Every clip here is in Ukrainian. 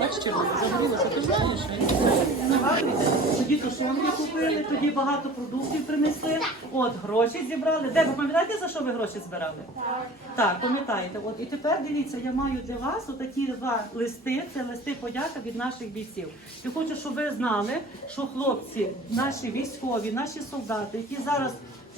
Бачите, загорілося, ти знаєш? Тоді тушонки купили, тоді багато продуктів принесли. От гроші зібрали. Де ви пам'ятаєте, за що ви гроші збирали? Так, пам'ятаєте. От і тепер дивіться, я маю для вас отакі два листи. Це листи подяка від наших бійців. І хочу, щоб ви знали, що хлопці, наші військові, наші солдати, які зараз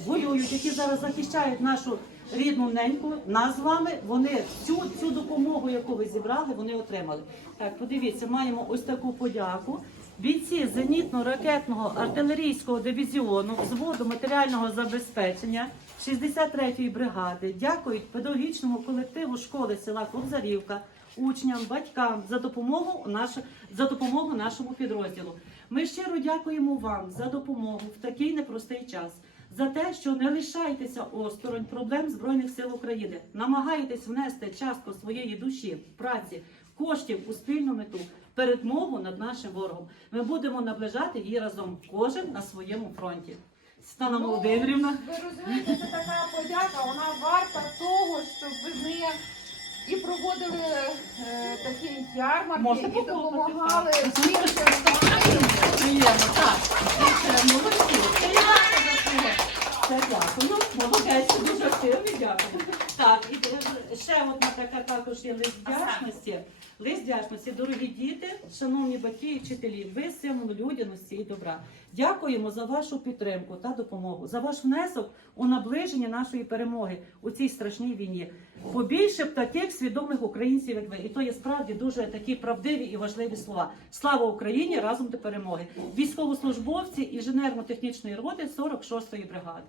воюють, які зараз захищають нашу рідну неньку, нас з вами, вони всю цю допомогу, яку ви зібрали, вони отримали. Так, подивіться, маємо ось таку подяку. Бійці зенітно-ракетного артилерійського дивізіону взводу матеріального забезпечення 63-ї бригади дякують педагогічному колективу школи села Кобзарівка, учням, батькам за допомогу наш, за допомогу нашому підрозділу. Ми щиро дякуємо вам за допомогу в такий непростий час. За те, що не лишаєтеся осторонь проблем Збройних сил України, намагаєтесь внести частку своєї душі, праці, коштів у спільну мету, передмогу над нашим ворогом. Ми будемо наближати її разом, кожен на своєму фронті. Стана Володимирівна. Ви розумієте, це така подяка, вона варта того, щоб ви ми і проводили е, такі ярмарки, Можна і допомагали всім. Приємно, так. Це молодці. Це і ваша заслуга. Це дякую. Молодець, дуже активний, дякую. Так, і е, ще одна така також є лист вдячності. Лист вдячності, дорогі діти, шановні батьки і вчителі, ви символ людяності і добра. Дякуємо за вашу підтримку та допомогу, за ваш внесок у наближення нашої перемоги у цій страшній війні. Побільше б таких свідомих українців, як ви. І то є справді дуже такі правдиві і важливі слова. Слава Україні! Разом до перемоги! Військовослужбовці інженерно-технічної роти 46-ї бригади.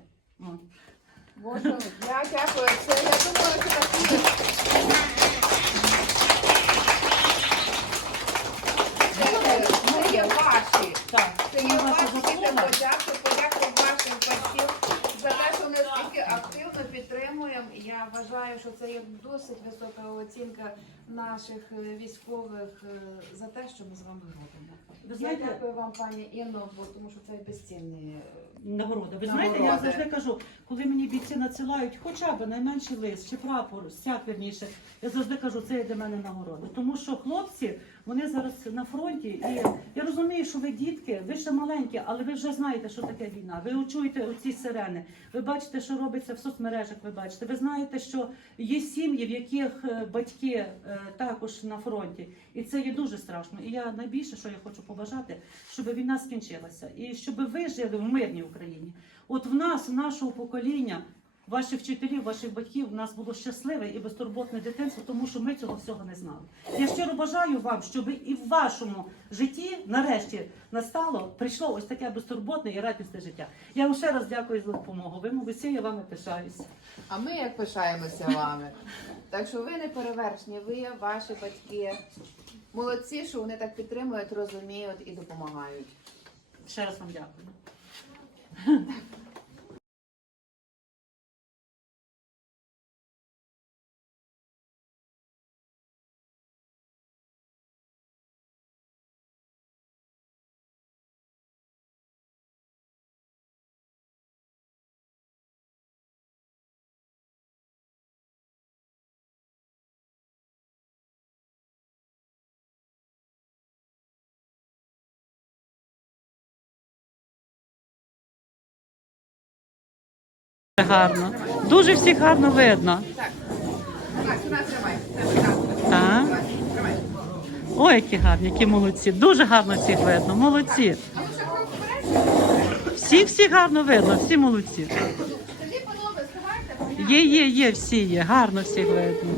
Боже, я дякую. Це я думала, що такі. Це, це є ваші. Це є ваші це подяки, подяки ваших батьків за те, що вони стільки активно Я вважаю, що це є досить висока оцінка наших е, військових е, за те, що ми з вами робимо. Ви Я знаєте, дякую вам, пані Інно, бо тому що це безцінні. е, Нагорода. Ви знаєте, я Нагороди. завжди кажу, коли мені бійці надсилають хоча б найменший лист чи прапор, стяг верніше, я завжди кажу, це є для мене нагорода. Тому що хлопці, вони зараз на фронті, і я розумію, що ви дітки, ви ще маленькі, але ви вже знаєте, що таке війна. Ви чуєте оці сирени, ви бачите, що робиться в соцмережах. Ви бачите, ви знаєте, що є сім'ї, в яких е, батьки е, також на фронті, і це є дуже страшно. І я найбільше, що я хочу побажати, щоб війна скінчилася, і щоб ви жили в мирній Україні. От в нас, в нашого покоління, ваших вчителів, ваших батьків, в нас було щасливе і безтурботне дитинство, тому що ми цього всього не знали. Я щиро бажаю вам, щоб і в вашому житті нарешті настало, прийшло ось таке безтурботне і радісне життя. Я вам ще раз дякую за допомогу. Ви молодці, я вами пишаюся. А ми як пишаємося вами. Так що ви не перевершені, ви, ваші батьки. Молодці, що вони так підтримують, розуміють і допомагають. Ще раз вам дякую. Гарно. Дуже всіх гарно видно. Так. Ой, які гарні, які молодці. Дуже гарно всіх видно. Молодці. Всіх всіх гарно видно, всі молодці. Є, є, є, всі є. Гарно всіх видно.